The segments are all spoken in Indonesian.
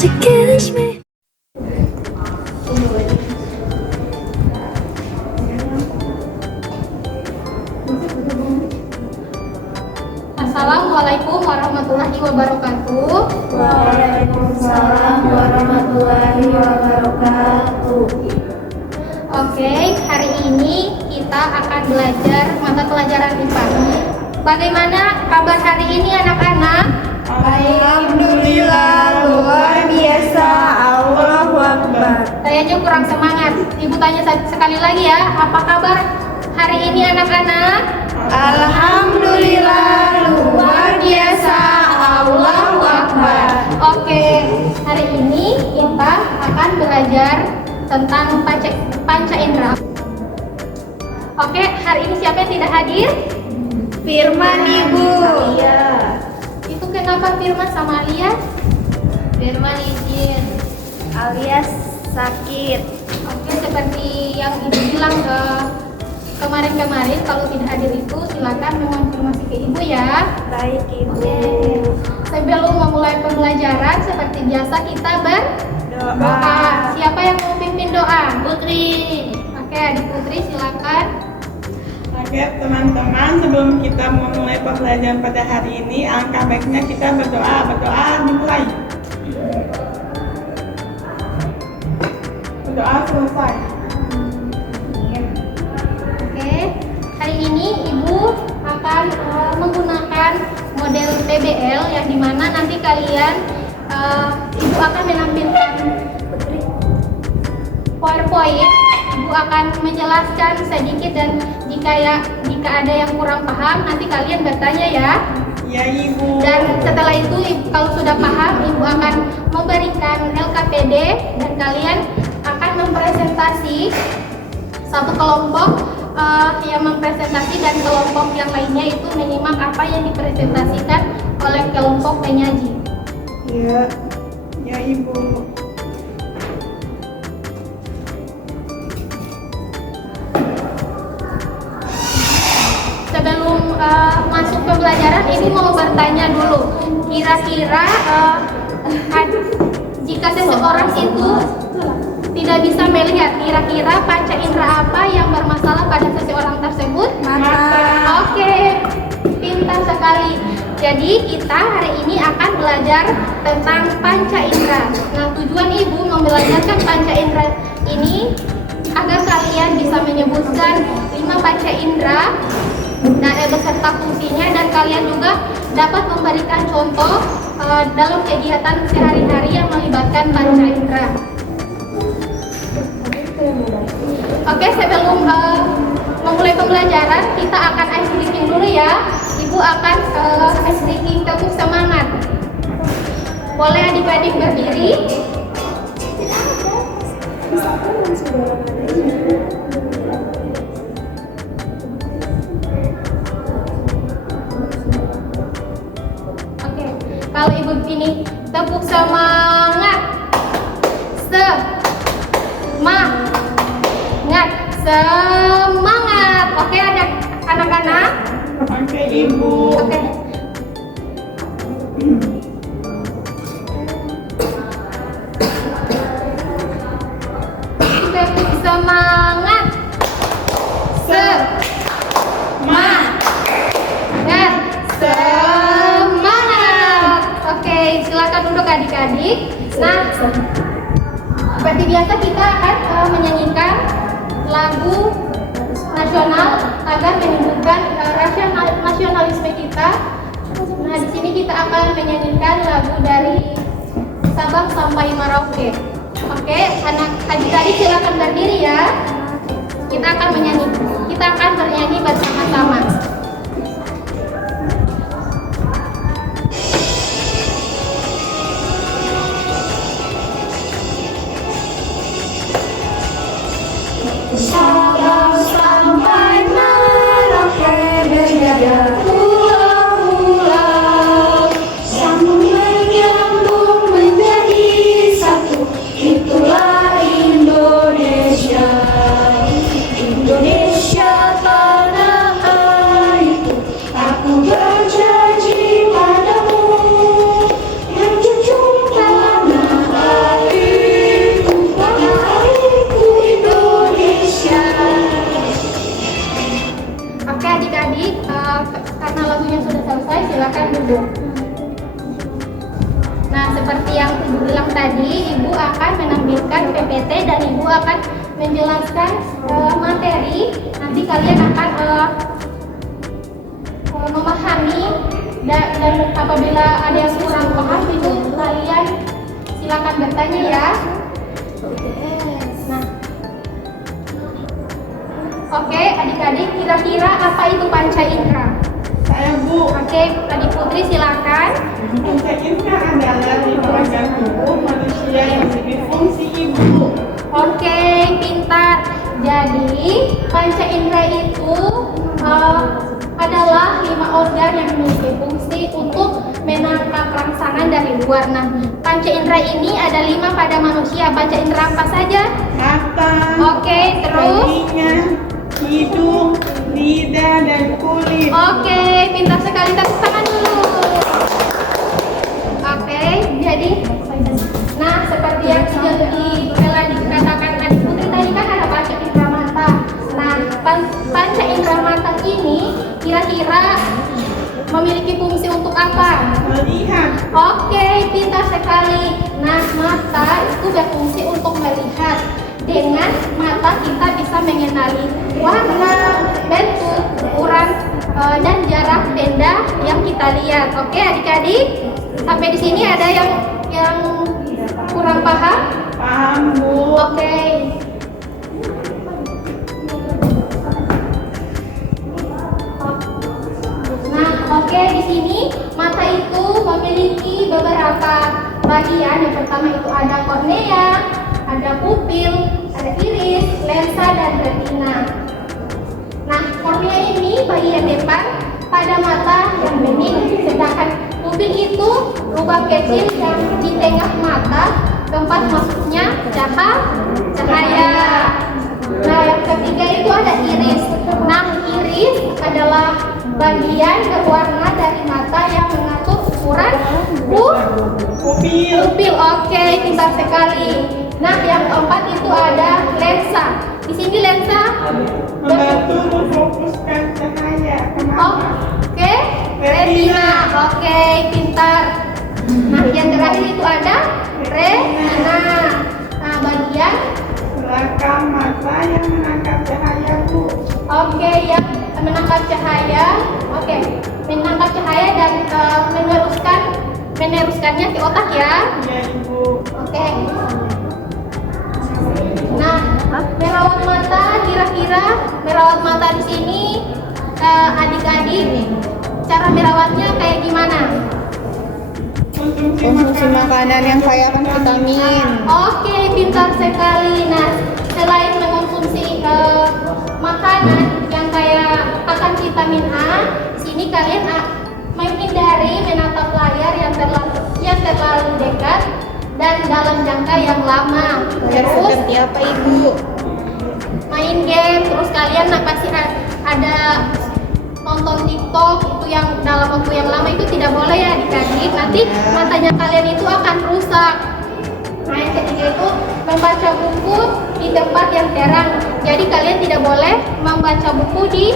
to kiss me. Assalamualaikum warahmatullahi wabarakatuh. Waalaikumsalam warahmatullahi wabarakatuh. Oke, hari ini kita akan belajar mata pelajaran IPA. Bagaimana kabar hari ini anak-anak? Alhamdulillah, luar biasa. Allahu Akbar. Kayaknya kurang semangat. Ibu tanya sekali lagi ya, apa kabar hari ini anak-anak? Alhamdulillah, luar biasa. Allahu Akbar. Oke, hari ini kita akan belajar tentang panca indera. Oke, hari ini siapa yang tidak hadir? Firman Ibu. Itu kenapa Firman sama Alia? Firman izin alias sakit. Oke, seperti yang Ibu bilang kemarin-kemarin, kalau tidak hadir itu silakan mengonfirmasi ke Ibu ya. Baik Ibu. Oke. Sebelum memulai pembelajaran, seperti biasa kita berdoa. Siapa yang mau pimpin doa? Putri. Oke, Adik Putri silakan. Oke teman-teman, sebelum kita memulai pembelajaran pada hari ini, alangkah baiknya kita berdoa dimulai. Berdoa selesai. Oke, hari ini Ibu akan menggunakan model PBL yang dimana nanti kalian Ibu akan menampilkan PowerPoint. Ibu akan menjelaskan sedikit dan jika ada yang kurang paham nanti kalian bertanya ya. Ya Ibu. Dan setelah itu kalau sudah paham, Ibu akan memberikan LKPD dan kalian akan mempresentasi satu kelompok yang mempresentasi dan kelompok yang lainnya itu menyimak apa yang dipresentasikan oleh kelompok penyaji. Ya Ibu. Sebelum masuk pembelajaran, Ibu mau bertanya dulu. Kira-kira jika seseorang itu tidak bisa melihat, kira-kira panca indera apa yang bermasalah pada seseorang tersebut? Mata. Oke, pintar sekali. Jadi kita hari ini akan belajar tentang panca indera. Nah, tujuan Ibu membelajarkan panca indera ini agar kalian bisa menyebutkan 5 panca indera dan beserta fungsinya, dan kalian juga dapat memberikan contoh dalam kegiatan sehari-hari yang melibatkan panca indera. Oke, sebelum memulai pembelajaran, kita akan ice breaking dulu ya. Ibu akan ice breaking tepuk semangat. Boleh adik-adik berdiri. Oke, kalau Ibu begini, tepuk semangat. Semangat. Oke, ada anak-anak. Oke Ibu. Oke. Tepuk semangat. Semangat. Oke, silakan duduk adik-adik. Nah, seperti biasa kita akan menyanyikan lagu nasional agar menunjukkan rasa nasionalisme kita. Nah, di sini kita akan menyanyikan lagu dari Sabang sampai Merauke. Oke, adik-adik silakan berdiri ya. Kita akan bernyanyi bersama-sama. Sabang sampai Merauke berjaya pulau-pulau, sambung menyambung menjadi satu. Itulah Indonesia, Indonesia tanah seperti yang Ibu bilang tadi, Ibu akan menampilkan PPT dan Ibu akan menjelaskan materi. Nanti kalian akan memahami dan apabila ada yang kurang paham itu kalian silakan bertanya ya. Nah, oke adik-adik, kira-kira apa itu panca indera? Saya Bu. Oke, Adik Putri silakan. Panca indera adalah 5 organ tubuh manusia yang berfungsi Ibu. Oke, pintar. Jadi panca indera itu adalah 5 organ yang memiliki fungsi untuk menangkap rangsangan dari luar. Nah, panca indera ini ada 5 pada manusia. Panca indera apa saja? Mata, Oke, terus? telinga, hidung, lidah, dan kulit. Oke, pintar sekali. Tepuk tangan dulu. Oke, jadi, nah seperti yang telah dikatakan Adik Putri tadi kan ada panca indera mata. Nah, panca indera mata ini kira-kira memiliki fungsi untuk apa? Melihat. Oke, pintar sekali. Nah, mata itu berfungsi untuk melihat. Dengan mata kita bisa mengenali warna, bentuk, ukuran, dan jarak benda yang kita lihat. Oke, adik-adik, sampai di sini ada yang kurang paham? Paham Bu. Oke. Nah, oke, di sini mata itu memiliki beberapa bagian. Yang pertama itu ada kornea, ada pupil, ada iris, lensa, dan retina. Nah, kornea ini bagian depan pada mata yang bening, sedangkan pupil itu lubang kecil yang di tengah mata, tempat masuknya cahaya. Nah, yang ketiga itu ada iris. Nah, iris adalah bagian berwarna dari mata yang mengatur ukuran Pupil. pupil. Oke, pintar sekali. Nah, yang keempat itu ada lensa. Di sini lensa Membantu memfokuskan cahaya ke mata. Oke, retina. Oke, pintar. Nah, yang terakhir itu ada retina. Nah, bagian Belakang mata yang menangkap cahaya Bu. oke yang menangkap cahaya. Oke, menangkap cahaya dan meneruskannya ke otak ya. Ya Ibu. Oke. Nah, merawat mata, kira-kira merawat mata di sini adik-adik cara merawatnya kayak gimana? Konsumsi makanan yang kaya akan vitamin. Oke, pintar sekali. Nah, selain mengonsumsi makanan yang kaya akan vitamin A, di sini kalian menghindari menatap layar yang terlalu dekat dan dalam jangka yang lama. Terus Seperti apa Ibu? main game, terus kalian pasti ada nonton TikTok itu yang dalam waktu yang lama itu tidak boleh ya adik-adik. Nanti matanya kalian itu akan rusak. Nah, yang ketiga itu membaca buku di tempat yang terang. Jadi kalian tidak boleh membaca buku di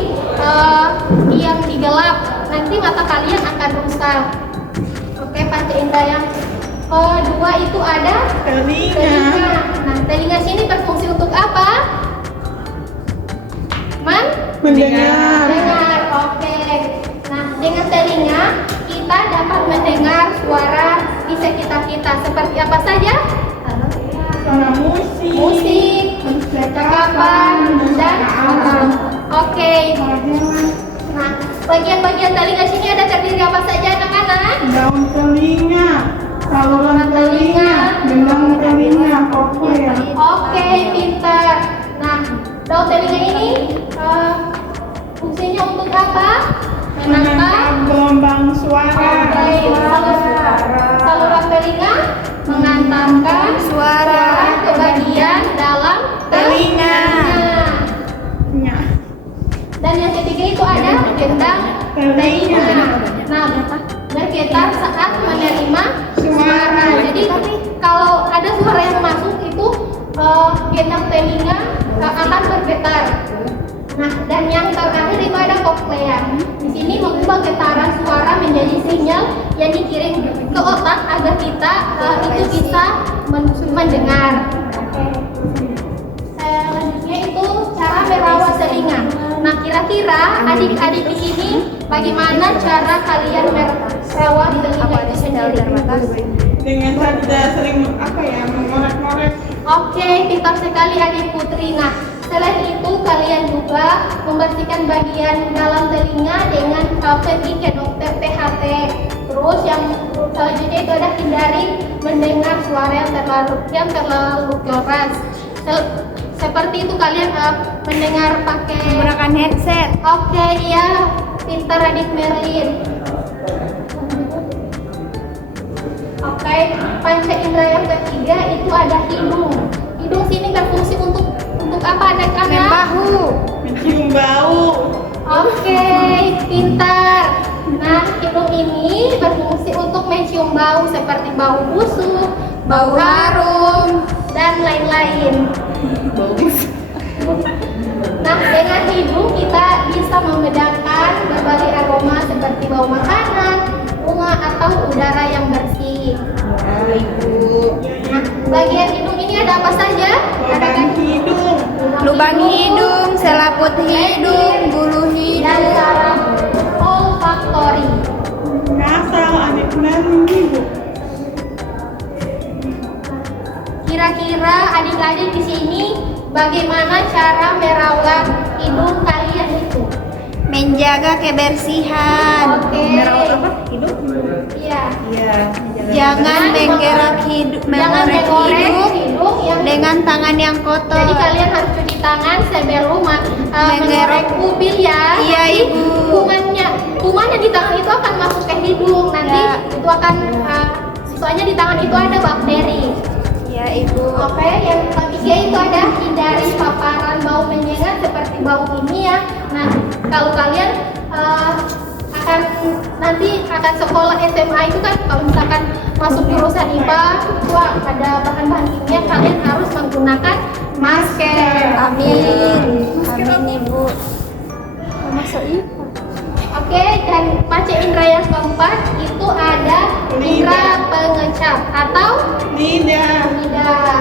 yang gelap. Nanti mata kalian akan rusak. Oke, panca indera yang kedua itu ada Telinga. Nah, telinga sini berfungsi untuk apa? Mendengar. Dengar. Oke. Nah, dengan telinga kita dapat mendengar suara di sekitar kita. Seperti apa saja? Suara musik. Percakapan, dan alam. Oke. Nah, bagian-bagian telinga sini ada terdiri apa saja anak-anak? Daun telinga. Saluran telinga. Gendang telinga. Koklear. Oke, pintar. Nah, daun telinga ini fungsinya untuk apa? Menangkap gelombang suara. Saluran telinga mengantarkan suara ke bagian dalam telinga. Ya. Dan yang ketiga itu ada gendang telinga. Nah, bergetar saat menerima suara. Jadi kalau ada suara yang masuk itu gendang telinga akan bergetar. Nah, dan yang terakhir itu ada koklea. Di sini mengubah getaran suara menjadi sinyal yang dikirim ke otak agar kita itu bisa mendengar. Oke. Selanjutnya itu cara merawat telinga. Nah, kira-kira adik-adik di sini bagaimana cara kalian merawat telinga itu sendiri? Dengan tidak sering mengorek-ngorek. Oke, pintar sekali adik Putri. Nah, selain itu kalian juga membersihkan bagian dalam telinga dengan pergi ke dokter THT. Terus yang selanjutnya itu ada hindari mendengar suara yang terlalu keras. Seperti itu kalian mendengar pakai Menggunakan headset. Oke, iya, pintar adik Merlin. Oke, panca indera yang ketiga itu ada hidung. Hidung sini berfungsi untuk apa anak-anak? Bahu. Mencium bau. Oke, pintar. Nah, hidung ini berfungsi untuk mencium bau seperti bau busuk, bau harum, dan lain-lain. Nah, dengan hidung kita bisa membedakan berbagai aroma seperti bau makanan, bunga, atau udara yang bersih. Nah, bagian hidung ini ada apa saja? Ada kan Hidung. Lubang hidung, selaput hidung, bulu dan hidung. saraf olfaktori. Ngasal adik Merlin hidung. Kira-kira adik-adik di sini bagaimana cara merawat hidung kalian itu? Menjaga kebersihan. Oke. Merawat apa? Hidung? Iya. Iya. Jangan menggerak hidung, Jangan mengorek mengorek hidung hidung yang dengan tangan yang kotor. jadi kalian harus cuci tangan sebelum Menggerok. mengorek kubil ya. Iya, Nanti Ibu. kuman yang di tangan itu akan masuk ke hidung. Nanti Ya. itu akan soalnya di tangan itu ada bakteri. Iya, Ibu. Oke, yang ketiga itu ada hindari paparan bau menyengat seperti bau kimia. Nah, kalau kalian nanti akan sekolah SMA itu kan kalau misalkan masuk jurusan IPA itu ada bahan-bahan kimia, kalian harus menggunakan masker. Amin. Amin, Ibu. Masuk IPA. Oke, dan panca indera yang keempat itu ada indera pengecap atau Lidah. lidah.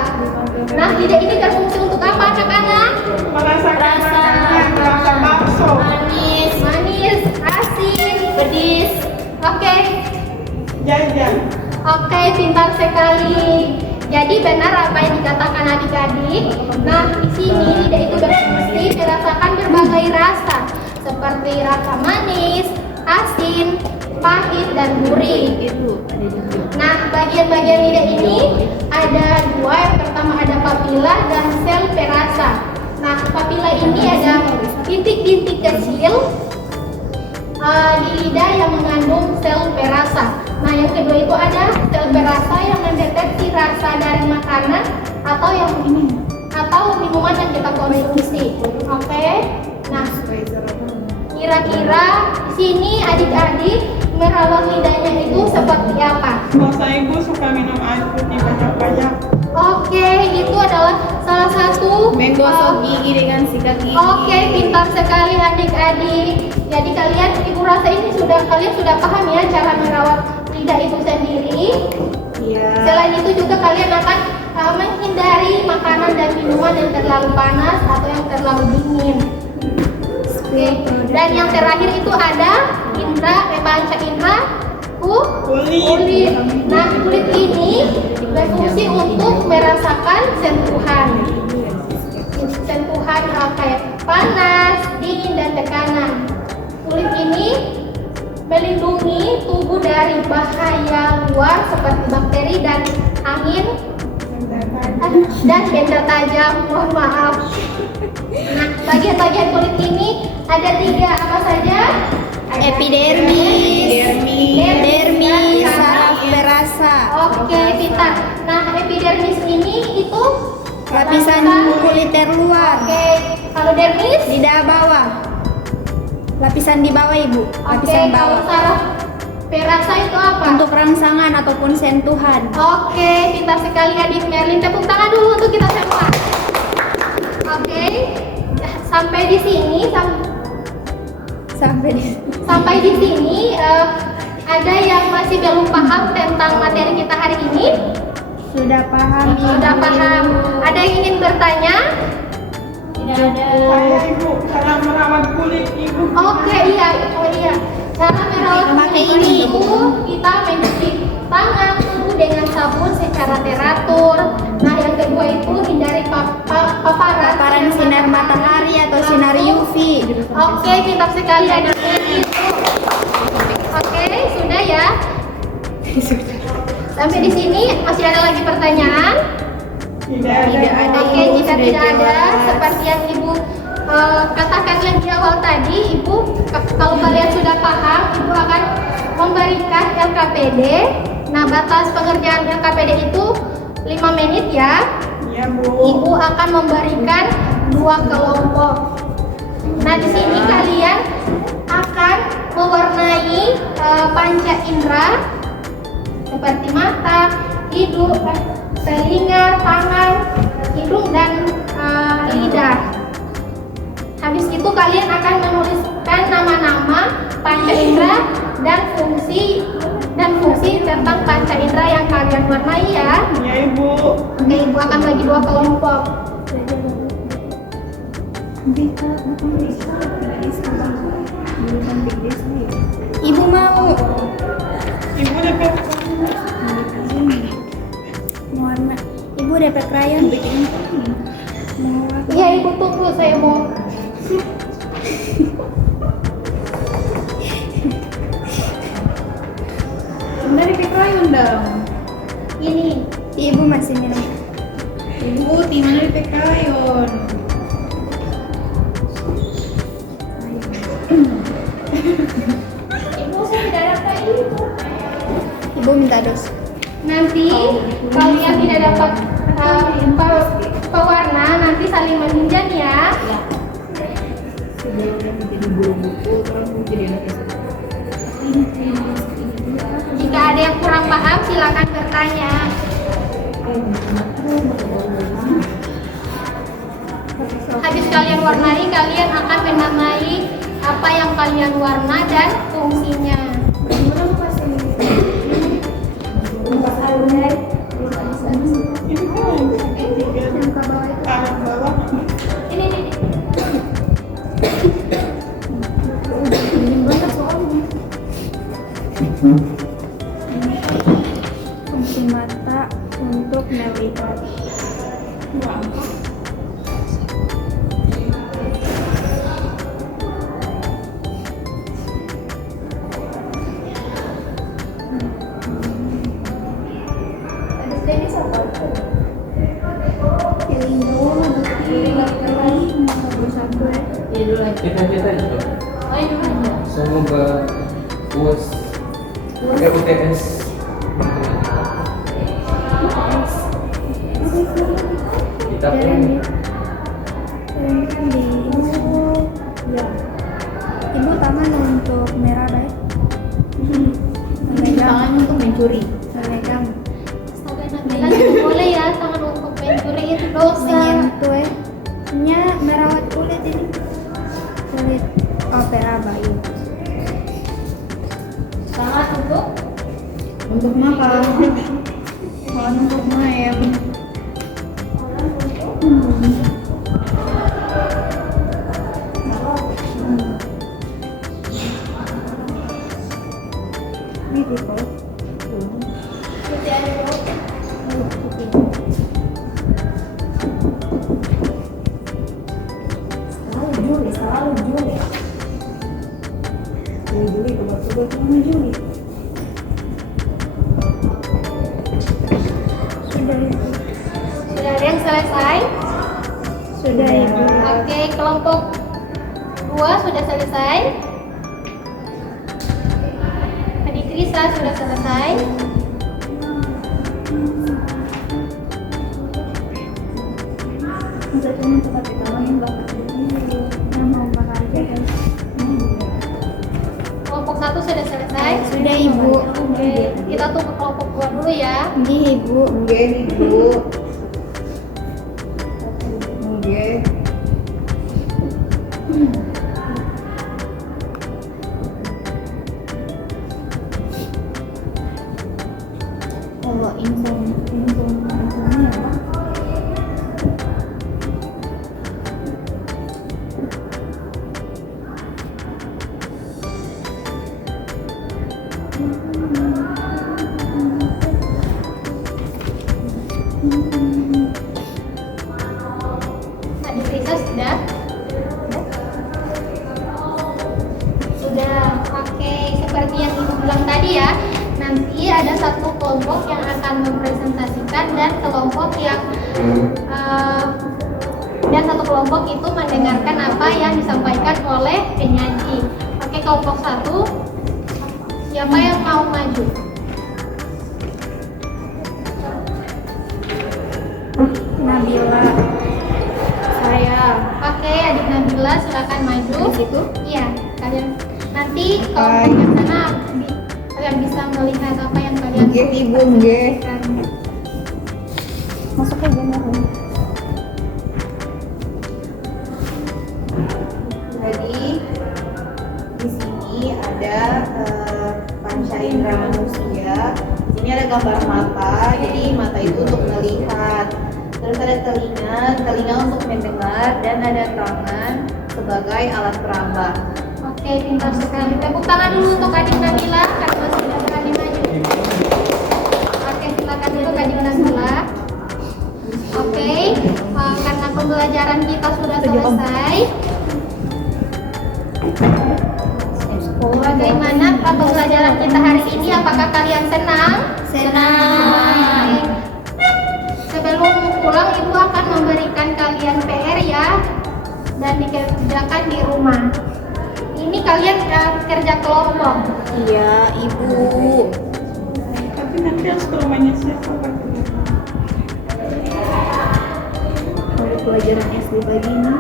Nah, lidah ini berfungsi untuk apa anak-anak? Merasakan makanan, merasa bakso. Manis, asin, pedis. Oke, Jajan. oke, pintar sekali. Jadi benar apa yang dikatakan adik-adik. Nah, di sini lidah itu berfungsi merasakan berbagai rasa seperti rasa manis, asin, pahit, dan gurih. Nah, bagian-bagian lidah ini ada dua. Yang pertama ada papila dan sel perasa. Nah, papila ini ada bintik-bintik kecil di lidah yang mengandung sel perasa. Nah, yang kedua itu ada sel perasa yang mendeteksi rasa dari makanan atau minuman yang kita konsumsi. Oke. Nah, kira-kira di sini adik-adik merawat lidahnya itu seperti apa? Masa ibu suka minum air putih banyak-banyak. Oke, itu adalah salah satu Menggosok gigi dengan sikat gigi. Oke, pintar sekali adik-adik. Jadi ibu rasa ini kalian sudah paham ya cara merawat lidah itu sendiri. Iya. Selain itu juga kalian akan menghindari makanan dan minuman yang terlalu panas atau yang terlalu dingin. Oke. Dan yang terakhir itu ada panca indera kulit. Nah, kulit ini berfungsi untuk merasakan sentuhan kayak panas, dingin, dan tekanan. Kulit ini melindungi tubuh dari bahaya luar seperti bakteri dan angin dan benda tajam. Mohon maaf. Nah, bagian-bagian kulit ini ada 3 apa saja? Ada Epidermis, dermis, dan saraf perasa. Oke, pintar. Nah, epidermis ini itu Lapisan kulit terluar. Oke, kalau dermis? Lidah bawah. Lapisan di bawah, Ibu. Oke, Lapisan kalau bawah. saraf perasa itu apa? Untuk rangsangan ataupun sentuhan. Oke, pintar sekali adik Merlin. Tepuk tangan dulu untuk kita semua. Oke, sampai di sini Sampai di sampai di sini ada yang masih belum paham tentang materi kita hari ini? sudah paham. Sudah paham. Ada yang ingin bertanya? Tidak ada. Saya Ibu, cara merawat kulit Ibu. Oke, iya. Oh iya. Cara merawat Pakai kulit ini. itu kita mencuci tangan dulu dengan sabun secara teratur. Nah, yang kedua itu hindari Paparan sinar matahari atau sinar UV. Oke, pintar sekali anak-anak itu. Oke, sudah ya. Sampai di sini masih ada lagi pertanyaan? Tidak ada. Oke, Ibu, jika sudah tidak ada, jelas. seperti yang Ibu katakan yang di awal tadi, Ibu kalau kalian sudah paham, Ibu akan memberikan LKPD. Nah, batas pengerjaan LKPD itu 5 menit ya. Iya Bu. Ibu akan memberikan 2 kelompok. Nah, di sini kalian akan mewarnai panca indera seperti mata, hidung, telinga, tangan, hidung dan lidah. Habis itu kalian akan menuliskan nama-nama panca indera dan fungsi tentang panca indera yang kalian warnai ya. Iya Ibu. Oke, Ibu akan bagi 2 kelompok. Ibu mau Ibu dapat warna. Ibu dapat krayon. Iya, Ibu tunggu, saya mau. Dari krayon dong. Ini. Ibu masih minum. Ibu, di mana di krayon? Ibu saya tidak dapat itu. Ibu minta dos. Nanti kalau yang tidak dapat pewarna nanti saling meminjam ya. Jika ada yang kurang paham silakan bertanya. Habis kalian warnai, kalian akan menamai apa yang kalian warna dan fungsinya. Ini kan taruh bawah. Ini. Fungsi mata untuk melihat. Semoga UAS UTS kita pun Ibu tangan untuk merah baik. Tangan untuk mencuri. Memegang. Astaga, Nabila tidak boleh ya tangan untuk mencuri itu dosa. Menyentuh nya merawat kulit ini. Kulit opera bayu. Tangan Untuk makan. Bukan untuk main. Ini tipo. Sudah ada yang selesai? Sudah ibu. Oke, kelompok 2 sudah selesai. Adik Krisa sudah selesai. Yang mau makan. Kelompok 1 sudah selesai. Sudah ibu. Oke, kita tunggu kelompok 2 dulu ya. Ini ibu. Enggak, Ibu. Enggak. Adik Risa sudah? Sudah. Oke, seperti yang Ibu bilang tadi ya. Nanti ada satu kelompok yang akan mempresentasikan dan satu kelompok itu mendengarkan apa yang disampaikan oleh penyaji. Oke, kelompok 1. Siapa yang mau maju? Nabila. Saya. Oke, adik Nabila silakan maju. Di situ? Iya, kalian nanti kelompok yang sana kalian bisa melihat apa yang kalian Nggih, Ibu, nggih. sampaikan. Masuk aja Merlin. Jadi di sini ada panca indera manusia. Di sini ada gambar mata. Jadi mata itu untuk melihat. Terus ada telinga untuk mendengar, dan ada tangan sebagai alat peraba. Oke, pintar sekali. Tepuk tangan dulu untuk adik Nabila karena sudah berani maju. Oke, silakan dulu adik Nabila. Oke, karena pembelajaran kita sudah selesai. Bagaimana pembelajaran kita hari ini? Apakah kalian senang? Senang. Sebelum pulang, Ibu akan memberikan kalian PR ya, dan dikerjakan di rumah. Ini kalian kerja kelompok. Iya, Ibu. Tapi nanti harus ke rumahnya siapa Pak? Kalau pelajaran SD begini.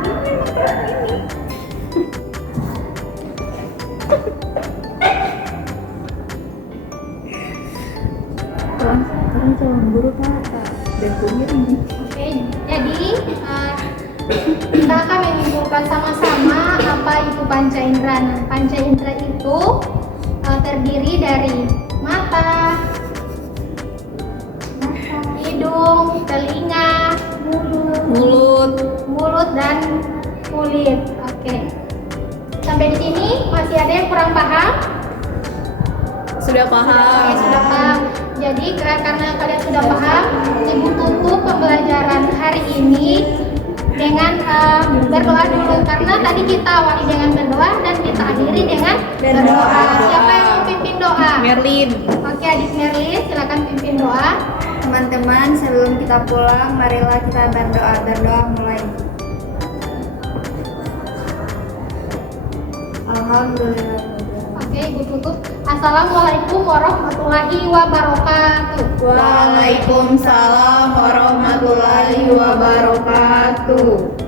Sekarang calon guru kakak dan ini. Oke, jadi kita akan menyimpulkan sama-sama apa itu panca indera. Nah, panca indera itu terdiri dari mata, hidung, telinga, mulut dan kulit. Oke. Sampai di sini masih ada yang kurang paham? Sudah paham. Oke, sudah paham. Jadi karena kalian sudah paham, Ibu tutup pembelajaran hari ini dengan berdoa dulu, karena tadi kita awali dengan berdoa dan kita akhiri dengan berdoa. Siapa yang mau pimpin doa? Merlin. Oke, adik Merlin, silakan pimpin doa. Teman-teman, sebelum kita pulang, marilah kita berdoa. Berdoa mulai. Alhamdulillah. Oke, Ibu tutup. Assalamualaikum warahmatullahi wabarakatuh. Waalaikumsalam warahmatullahi wabarakatuh.